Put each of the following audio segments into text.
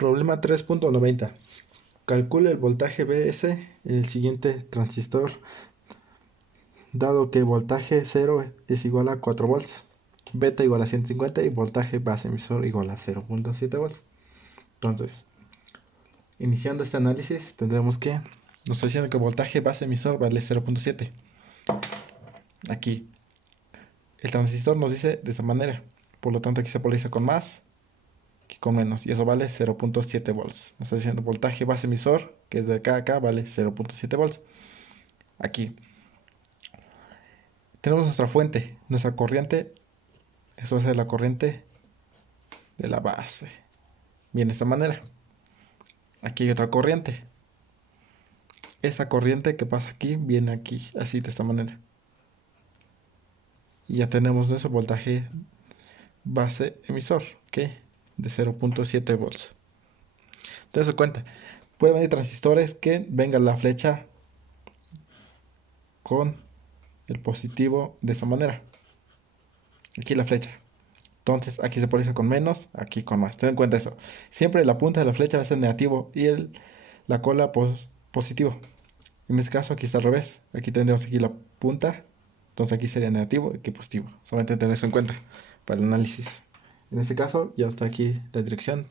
Problema 3.90. Calcule el voltaje Vs en el siguiente transistor, dado que voltaje 0 es igual a 4 volts, beta igual a 150 y voltaje base emisor igual a 0.7 volts. Entonces, iniciando este análisis, tendremos que, nos está diciendo que voltaje base emisor vale 0.7. Aquí, el transistor nos dice de esta manera, por lo tanto aquí se polariza con más que con menos, y eso vale 0.7 volts. Nos está diciendo voltaje base emisor, que es de acá a acá, vale 0.7 volts. Aquí tenemos nuestra fuente, nuestra corriente, eso va a ser la corriente de la base. Bien, de esta manera. Aquí hay otra corriente. Esa corriente que pasa aquí, viene aquí, así de esta manera. Y ya tenemos nuestro voltaje base emisor, ¿ok? De 0.7 volts. Entonces, cuenta, puede venir transistores que venga la flecha con el positivo de esta manera. Aquí la flecha. Entonces aquí se polariza con menos, aquí con más. Ten en cuenta eso. Siempre la punta de la flecha va a ser negativo y la cola positivo. En este caso aquí está al revés. Aquí tendríamos aquí la punta. Entonces aquí sería negativo y aquí positivo. Solamente tener eso en cuenta para el análisis. En este caso ya está aquí la dirección.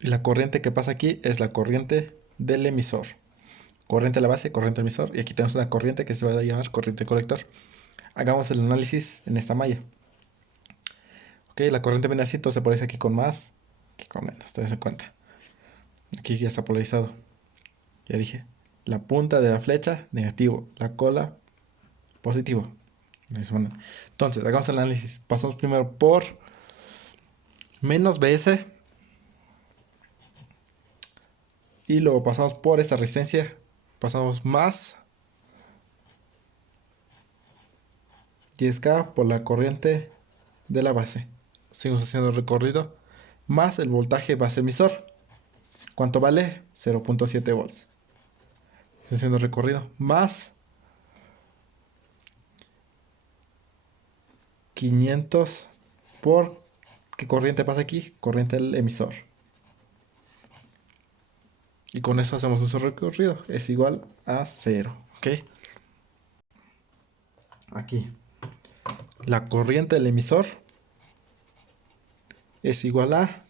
Y la corriente que pasa aquí es la corriente del emisor. Corriente a la base, corriente al emisor. Y aquí tenemos una corriente que se va a llamar corriente colector. Hagamos el análisis en esta malla. Ok, la corriente viene así, entonces se polariza aquí con más, aquí con menos, tenés en cuenta. Aquí ya está polarizado. Ya dije, la punta de la flecha, negativo, la cola, positivo. Entonces, hagamos el análisis. Pasamos primero por menos Bs y luego pasamos por esta resistencia, pasamos más 10K por la corriente de la base. Seguimos haciendo el recorrido, más el voltaje base emisor. ¿Cuánto vale? 0.7 volts. Haciendo el recorrido, más 500 por... ¿Qué corriente pasa aquí? Corriente del emisor. Y con eso hacemos nuestro recorrido. Es igual a 0. ¿Ok? Aquí. La corriente del emisor es igual a...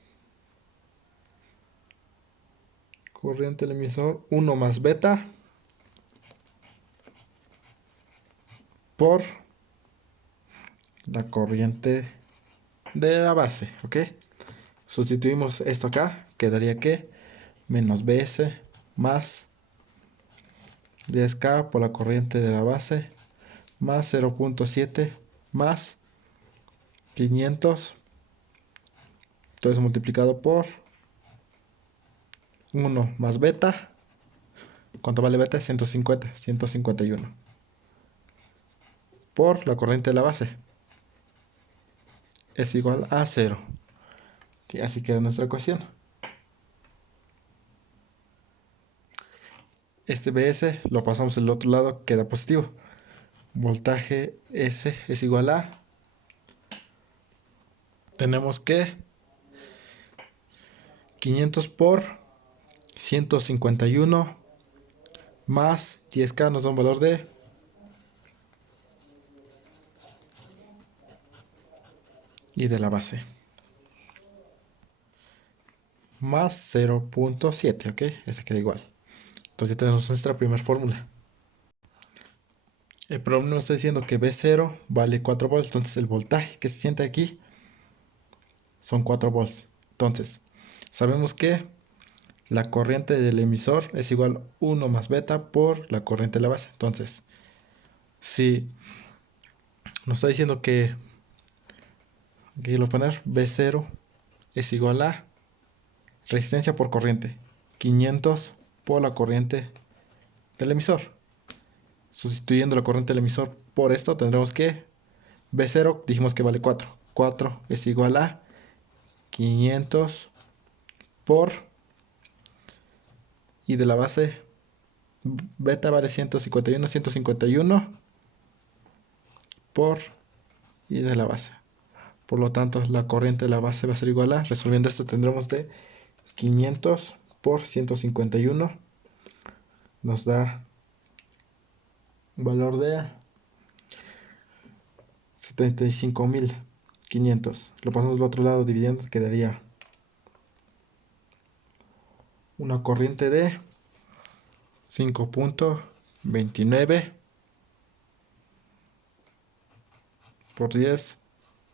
Corriente del emisor 1 más beta por la corriente de la base. ¿Ok? Sustituimos esto acá. Quedaría que menos Bs más 10K por la corriente de la base más 0.7 más 500, todo eso multiplicado por 1 más beta. ¿Cuánto vale beta? 150, 151 por la corriente de la base es igual a 0. Y así queda nuestra ecuación. Este Bs lo pasamos al otro lado, queda positivo. Voltaje S es igual a... Tenemos que 500 por 151 más 10K nos da un valor de... y de la base. Más 0.7, ¿ok? Ese queda igual. Entonces tenemos nuestra primera fórmula. El problema nos está diciendo que B0 vale 4 volts. Entonces el voltaje que se siente aquí son 4 volts. Entonces, sabemos que la corriente del emisor es igual a 1 más beta por la corriente de la base. Entonces, si nos está diciendo que, aquí lo voy a poner, B0 es igual a resistencia por corriente, 500 por la corriente del emisor. Sustituyendo la corriente del emisor por esto, tendremos que B0 dijimos que vale 4. 4 es igual a 500 por... y de la base beta vale 151, 151 por... y de la base. Por lo tanto, la corriente de la base va a ser igual a, resolviendo esto tendremos de 500 por 151, nos da un valor de 75.500. Lo pasamos al otro lado dividiendo, quedaría una corriente de 5.29 por 10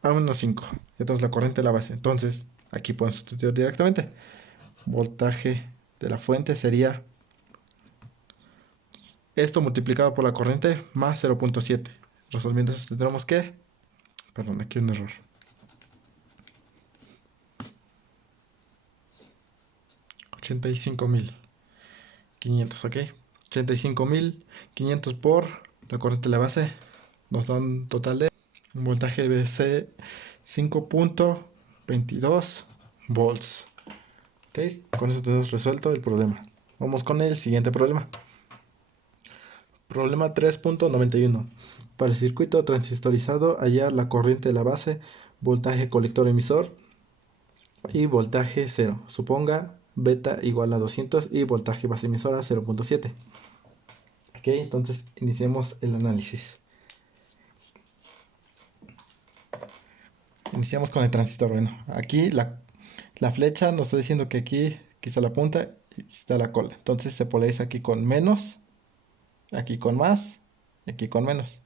a menos 5. Entonces la corriente de la base. Entonces aquí podemos sustituir directamente. Voltaje de la fuente sería esto multiplicado por la corriente más 0.7. Resolviendo esto tendremos que... Perdón, aquí un error. 85.500, ¿ok? 85.500 por la corriente de la base nos da un total de un voltaje de 5.22 volts. ¿Ok? Con eso tenemos resuelto el problema. Vamos con el siguiente problema. Problema 3.91. Para el circuito transistorizado, hallar la corriente de la base, voltaje colector emisor y voltaje 0. Suponga beta igual a 200 y voltaje base emisora 0.7. Ok, entonces iniciemos el análisis. Iniciamos con el transistor. Bueno, aquí la flecha nos está diciendo que aquí está la punta y aquí está la cola. Entonces se polariza aquí con menos, aquí con más y aquí con menos.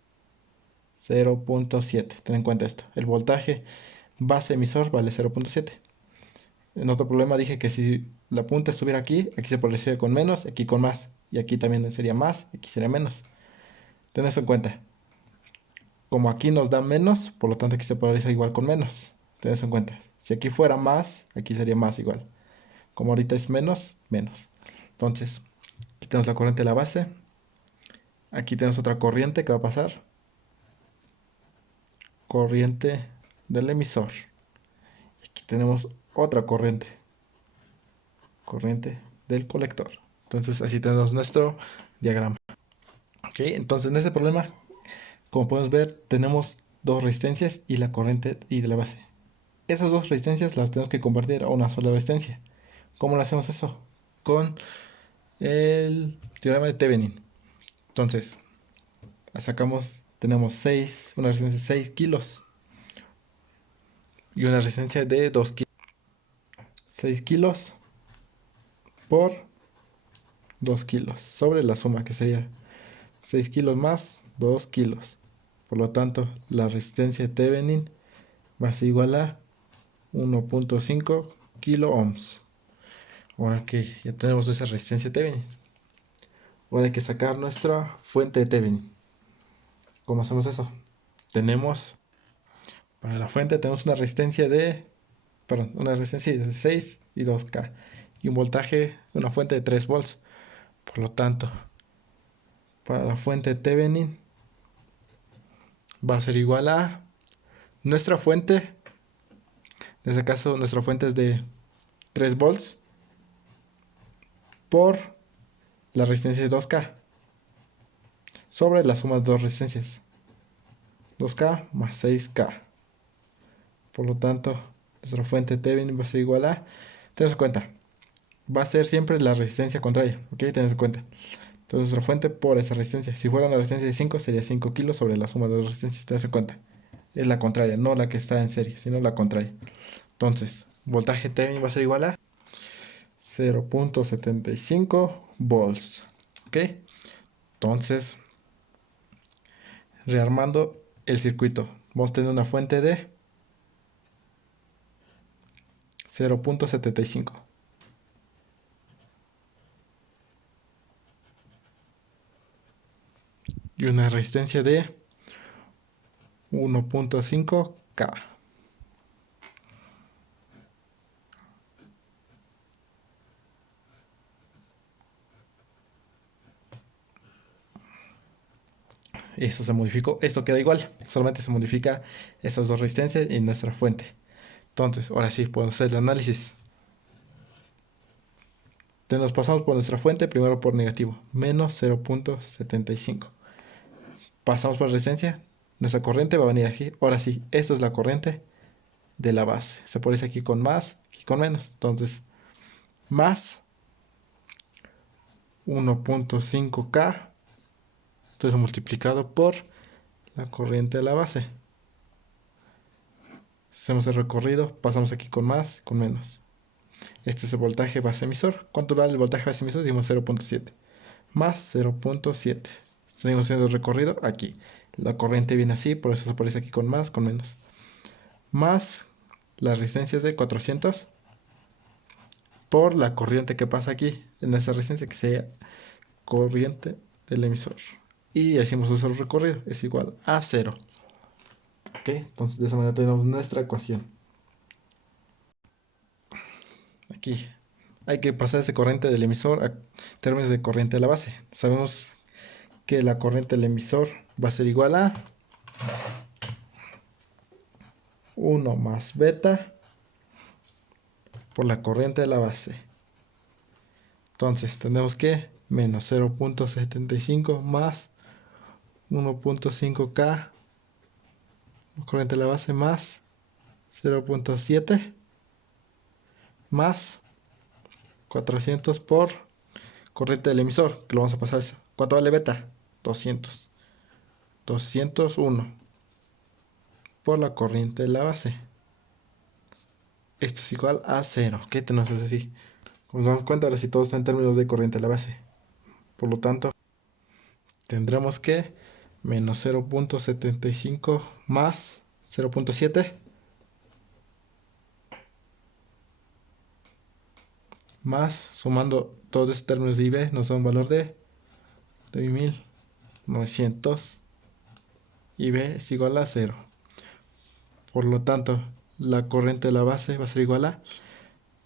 0.7. Ten en cuenta esto. El voltaje base emisor vale 0.7. En otro problema dije que si la punta estuviera aquí, aquí se polarizaría con menos, aquí con más. Y aquí también sería más, aquí sería menos. Ten eso en cuenta. Como aquí nos da menos, por lo tanto aquí se polariza igual con menos. Ten eso en cuenta. Si aquí fuera más, aquí sería más igual. Como ahorita es menos, menos. Entonces, aquí tenemos la corriente de la base. Aquí tenemos otra corriente que va a pasar. Corriente del emisor. Aquí tenemos otra corriente. Corriente del colector. Entonces, así tenemos nuestro diagrama. Ok, entonces en este problema, como podemos ver, tenemos dos resistencias y la corriente y de la base. Esas dos resistencias las tenemos que convertir a una sola resistencia. ¿Cómo lo hacemos eso? Con el teorema de Thevenin. Entonces, tenemos una resistencia de 6 kilos y una resistencia de 2 kilos. 6 kilos por 2 kilos sobre la suma que sería 6 kilos más 2 kilos. Por lo tanto, la resistencia de Thevenin va a ser igual a 1.5 kilo ohms. Ahora que ya tenemos esa resistencia de Thevenin, ahora hay que sacar nuestra fuente de Thevenin. ¿Cómo hacemos eso? Para la fuente tenemos una resistencia de 6 y 2K y un voltaje, una fuente de 3 volts. Por lo tanto, para la fuente de Thevenin va a ser igual a nuestra fuente. En este caso, nuestra fuente es de 3 volts por la resistencia de 2K sobre la suma de dos resistencias. 2K más 6K. Por lo tanto, nuestra fuente de Thevenin va a ser igual a... Tenemos en cuenta, va a ser siempre la resistencia contraria. ¿Ok? Tenemos en cuenta. Entonces, nuestra fuente por esa resistencia. Si fuera una resistencia de 5, sería 5 kilos sobre la suma de dos resistencias. Tenemos en cuenta. Es la contraria, no la que está en serie, sino la contraria. Entonces, voltaje Thevenin va a ser igual a 0.75 volts. ¿Ok? Entonces, rearmando el circuito, vamos a tener una fuente de 0.75 y una resistencia de 1.5K. Esto se modificó, esto queda igual, solamente se modifica estas dos resistencias y nuestra fuente. Entonces, ahora sí, podemos hacer el análisis. Entonces nos pasamos por nuestra fuente, primero por negativo, menos 0.75. Pasamos por resistencia, Nuestra corriente va a venir aquí. Ahora sí, esto es la corriente de la base. Se puede decir aquí con más, aquí con menos. Entonces, más 1.5K. Entonces multiplicado por la corriente de la base. Hacemos el recorrido, pasamos aquí con más, con menos. Este es el voltaje base emisor. ¿Cuánto vale el voltaje base emisor? Dimos 0.7. Más 0.7. Seguimos haciendo el recorrido aquí. La corriente viene así, por eso se aparece aquí con más, con menos. Más la resistencia de 400 por la corriente que pasa aquí, en esa resistencia que sea corriente del emisor. Y hicimos el recorrido, es igual a 0. ¿Ok? Entonces de esa manera tenemos nuestra ecuación. Aquí hay que pasar ese corriente del emisor a términos de corriente de la base. Sabemos que la corriente del emisor va a ser igual a 1 más beta por la corriente de la base. Entonces tenemos que menos 0.75 más 1.5K corriente de la base más 0.7 más 400 por corriente del emisor, que lo vamos a pasar a eso. ¿Cuánto vale beta? 200. 201 por la corriente de la base. Esto es igual a 0. ¿Qué tenemos que decir? Como nos damos cuenta, ahora sí todo está en términos de corriente de la base. Por lo tanto, tendremos que menos 0.75 más 0.7 más, sumando todos estos términos de IB, nos da un valor de 2900. IB es igual a 0. Por lo tanto, la corriente de la base va a ser igual a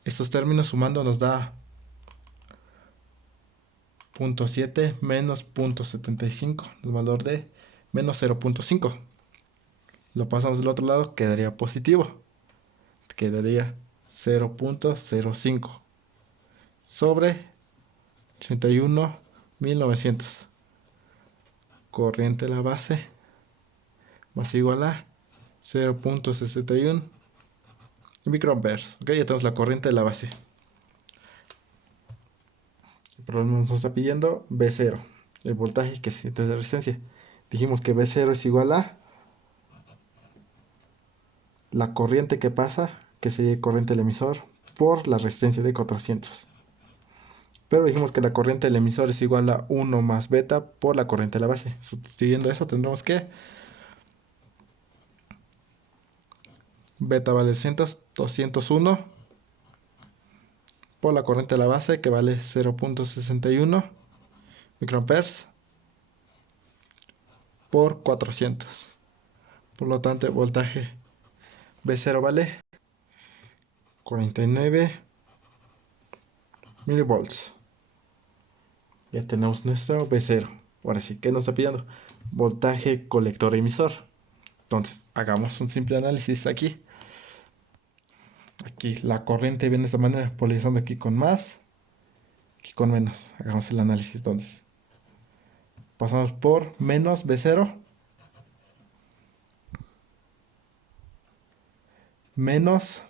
estos términos sumando nos da 0.7 menos 0.75, el valor de menos 0.5. Lo pasamos del otro lado, quedaría positivo. Quedaría 0.05 sobre 81.900. Corriente de la base va a ser igual a 0.61 microamperes. Ok, ya tenemos la corriente de la base. El problema nos está pidiendo V0, el voltaje que se siente de resistencia. Dijimos que V0 es igual a la corriente que pasa, que sería corriente del emisor, por la resistencia de 400. Pero dijimos que la corriente del emisor es igual a 1 más beta por la corriente de la base. Sustituyendo eso tendremos que beta vale 201 por la corriente de la base, que vale 0.61 microamperes por 400. Por lo tanto, el voltaje V0 vale 49 milivolts. Ya tenemos nuestro V0. Ahora sí, ¿qué nos está pidiendo? Voltaje colector emisor. Entonces, hagamos un simple análisis aquí. Aquí la corriente viene de esta manera, polarizando aquí con más, aquí con menos. Hagamos el análisis entonces. Pasamos por menos V0 menos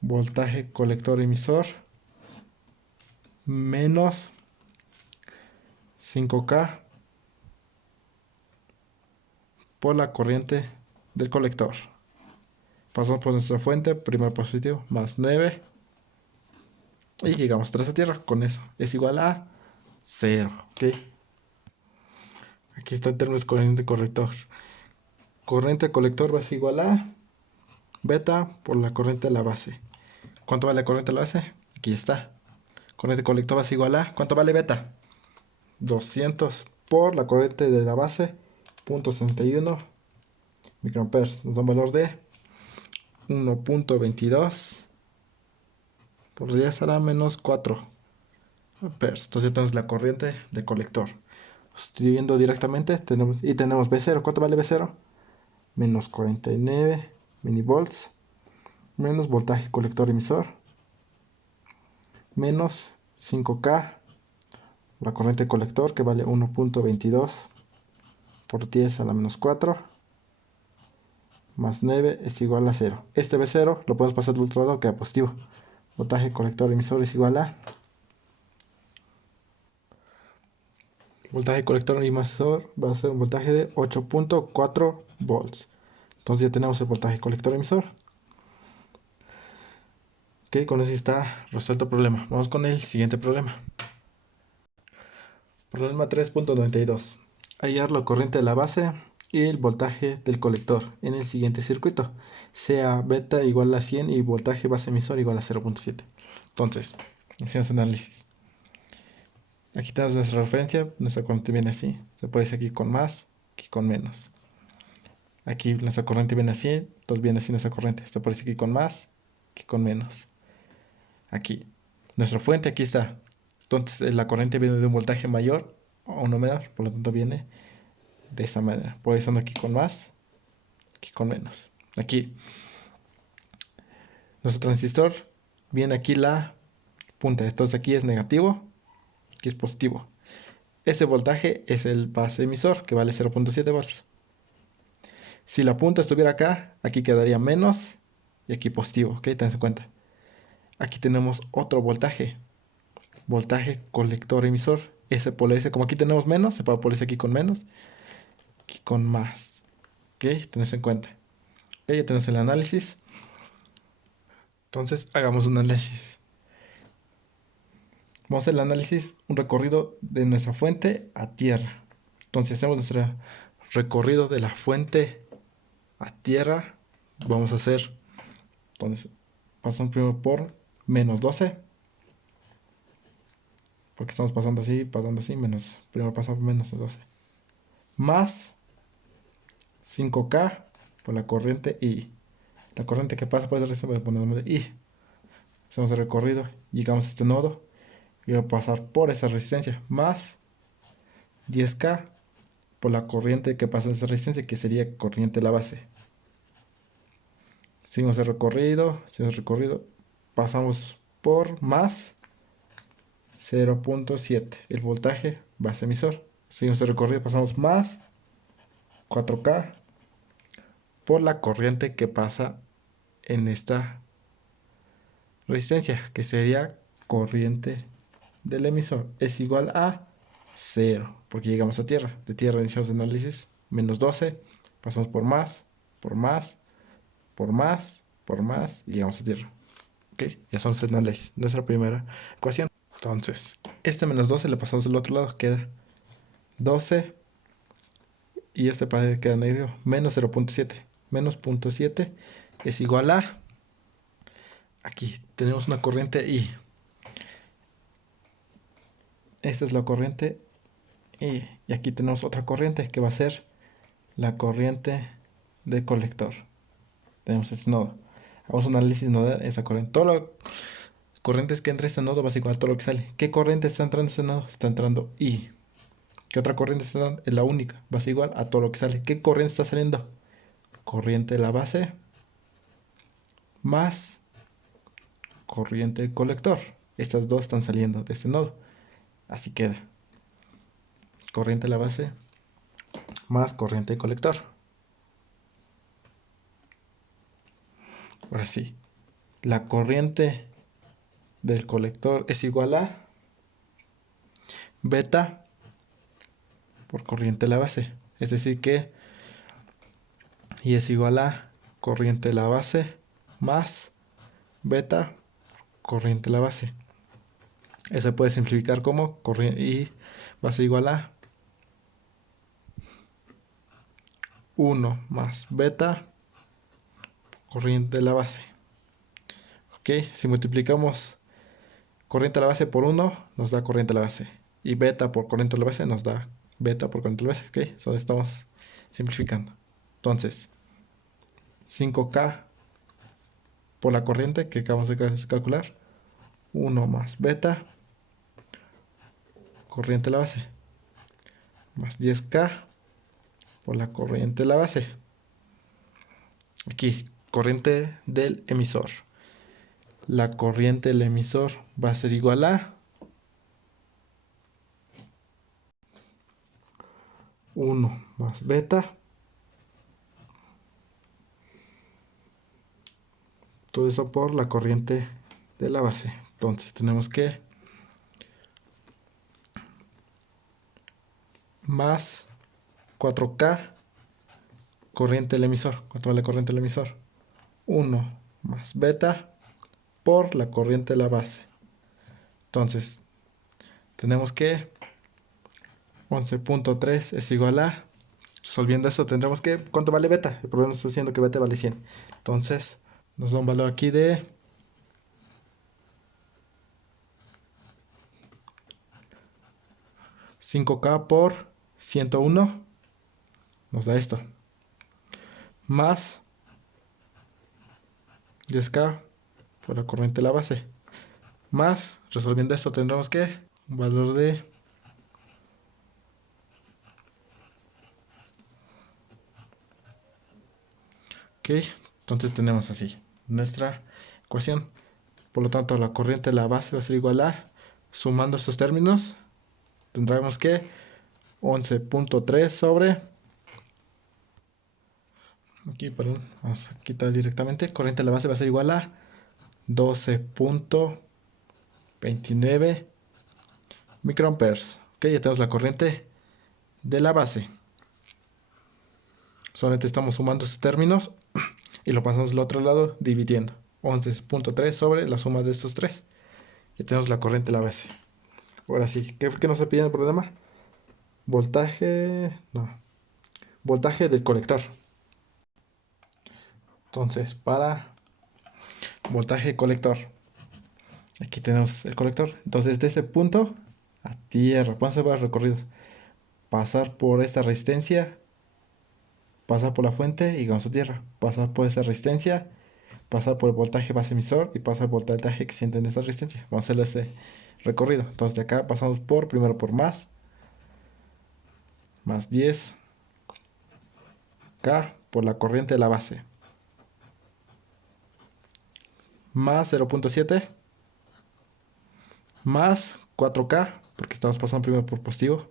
voltaje colector emisor menos 5K por la corriente del colector. Pasamos por nuestra fuente, primer positivo, más 9. Y llegamos a tierra. Con eso es igual a 0. ¿Ok? Aquí está el término de corriente colector. Corriente colector va a ser igual a beta por la corriente de la base. ¿Cuánto vale la corriente de la base? Aquí está. Corriente colector va a ser igual a... ¿Cuánto vale beta? 200 por la corriente de la base, 0.61 microamperes. Nos da un valor de 1.22 por 10 será menos 4 amperes. Entonces tenemos la corriente de colector. Sustituyendo directamente tenemos V0. ¿Cuánto vale V0? Menos 49 milivolts menos voltaje colector emisor menos 5K la corriente colector, que vale 1.22 por 10 a la menos 4 más 9 es igual a 0. Este B0 lo podemos pasar del otro lado, queda positivo. Voltaje colector emisor es igual a... Voltaje colector emisor va a ser un voltaje de 8.4 volts. Entonces ya tenemos el voltaje colector emisor. Ok, con eso está resuelto el problema. Vamos con el siguiente problema. Problema 3.92. Hallar la corriente de la base y el voltaje del colector en el siguiente circuito, sea beta igual a 100 y voltaje base emisor igual a 0.7. Entonces, hacemos análisis. Aquí tenemos nuestra referencia, nuestra corriente viene así, se aparece aquí con más, aquí con menos. Aquí nuestra corriente viene así, entonces viene así nuestra corriente, se aparece aquí con más, aquí con menos. Aquí, nuestra fuente aquí está, entonces la corriente viene de un voltaje mayor o uno menor, por lo tanto viene de esta manera, polarizando aquí con más, aquí con menos. Aquí, nuestro transistor viene aquí la punta, entonces aquí es negativo, aquí es positivo. Este voltaje es el base emisor, que vale 0.7 volts. Si la punta estuviera acá, aquí quedaría menos y aquí positivo, ¿ok? Tengan en cuenta. Aquí tenemos otro voltaje, voltaje colector emisor. Ese polariza, como aquí tenemos menos, se puede polarizar aquí con menos, aquí con más, ¿ok? Tenés en cuenta. Ok, ya tenemos el análisis. Entonces, hagamos un análisis. Vamos a hacer el análisis, un recorrido de nuestra fuente a tierra. Entonces, hacemos nuestro recorrido de la fuente a tierra. Vamos a hacer, entonces, pasamos primero por menos 12. Porque estamos pasando así, menos, primero pasamos menos 12. Más 5K por la corriente I. La corriente que pasa por esa resistencia, voy a poner el nombre I. Hacemos el recorrido, llegamos a este nodo y va a pasar por esa resistencia. Más 10K por la corriente que pasa en esa resistencia, que sería corriente de la base. Seguimos el recorrido, pasamos por más 0.7, el voltaje base emisor. Seguimos el recorrido, pasamos más 4K por la corriente que pasa en esta resistencia, que sería corriente del emisor, es igual a 0, porque llegamos a tierra. De tierra iniciamos el análisis, menos 12, pasamos por más, por más, por más, por más, y llegamos a tierra. Ok, ya somos el análisis, nuestra primera ecuación. Entonces, este menos 12 le pasamos del otro lado, queda 12, y este queda negativo, menos 0.7. Menos 0.7 es igual a, aquí tenemos una corriente I. Esta es la corriente I. Y aquí tenemos otra corriente que va a ser la corriente de colector. Tenemos este nodo. Vamos a un análisis nodal esa corriente. Todas las corrientes que entra a este nodo va a ser igual a todo lo que sale. ¿Qué corriente está entrando a este nodo? Está entrando I. ¿Qué otra corriente está entrando? Es la única. Va a ser igual a todo lo que sale. ¿Qué corriente está saliendo? Corriente de la base más corriente del colector. Estas dos están saliendo de este nodo. Así queda. Corriente de la base más corriente del colector. Ahora sí. La corriente del colector es igual a beta por corriente de la base. Es decir que y es igual a corriente de la base más beta corriente de la base. Eso puede simplificar como corriente y va a ser igual a 1 más beta corriente de la base. Ok, si multiplicamos corriente de la base por 1 nos da corriente de la base. Y beta por corriente de la base nos da beta por corriente de la base. Ok, eso estamos simplificando. Entonces, 5K por la corriente que acabamos de calcular. 1 más beta corriente de la base. Más 10K por la corriente de la base. Aquí, corriente del emisor. La corriente del emisor va a ser igual a 1 más beta. Todo eso por la corriente de la base. Entonces tenemos que más 4K corriente del emisor. ¿Cuánto vale corriente del emisor? 1 más beta por la corriente de la base. Entonces tenemos que 11.3 es igual a, resolviendo eso tendremos que, ¿cuánto vale beta? El problema está diciendo que beta vale 100. Entonces nos da un valor aquí de 5K por 101. Nos da esto. Más 10K por la corriente de la base. Más, resolviendo esto tendremos que un valor de ok, entonces tenemos así nuestra ecuación. Por lo tanto, la corriente de la base va a ser igual a, sumando estos términos, tendremos que 11.3 sobre, aquí, perdón, vamos a quitar directamente, corriente de la base va a ser igual a 12.29 microamperes. Ok, ya tenemos la corriente de la base. Solamente estamos sumando estos términos y lo pasamos al otro lado dividiendo. 11.3 sobre la suma de estos tres. Ya tenemos la corriente de la base. Ahora sí, ¿qué nos pide el problema? Voltaje, no, voltaje del colector. Entonces, para voltaje colector, aquí tenemos el colector. Entonces, de ese punto a tierra, vamos a hacer varios recorridos. Pasar por esta resistencia, pasar por la fuente y vamos a tierra. Pasar por esa resistencia, pasar por el voltaje base emisor y pasar por el voltaje que siente en esa resistencia. Vamos a hacer ese recorrido. Entonces, de acá pasamos primero por más 10K por la corriente de la base. Más 0.7 más 4K, porque estamos pasando primero por positivo,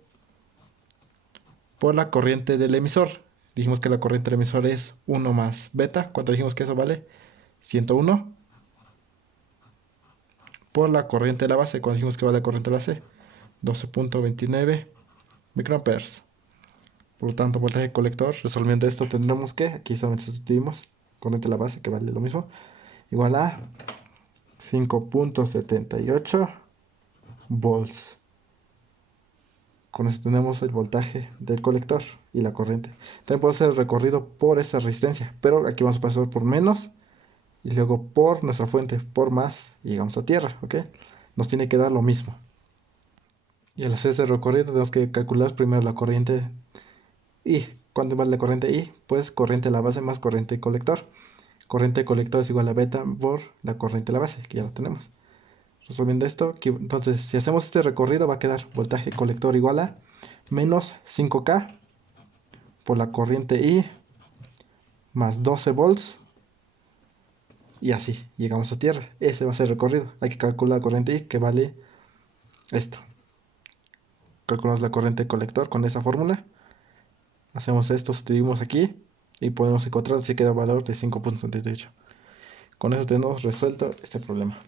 por la corriente del emisor. Dijimos que la corriente del emisor es 1 más beta. ¿Cuánto dijimos que eso vale? 101. Por la corriente de la base. ¿Cuánto dijimos que vale la corriente de la base? 12.29 microamperes. Por lo tanto, voltaje colector. Resolviendo esto tendremos que, aquí solamente sustituimos corriente de la base, que vale lo mismo, igual a 5.78 volts. Con eso tenemos el voltaje del colector y la corriente. También puede ser el recorrido por esta resistencia, pero aquí vamos a pasar por menos y luego por nuestra fuente, por más, y llegamos a tierra, ¿ok? Nos tiene que dar lo mismo. Y al hacer ese recorrido tenemos que calcular primero la corriente I. ¿Cuánto vale la corriente I? Pues corriente de la base más corriente colector. Corriente colector es igual a beta por la corriente de la base, que ya lo tenemos. Resolviendo esto, entonces si hacemos este recorrido va a quedar voltaje colector igual a menos 5K por la corriente I más 12 volts y así llegamos a tierra. Ese va a ser el recorrido. Hay que calcular la corriente I que vale esto. Calculamos la corriente colector con esa fórmula. Hacemos esto, sustituimos aquí y podemos encontrar si queda valor de 5.78. Con eso tenemos resuelto este problema.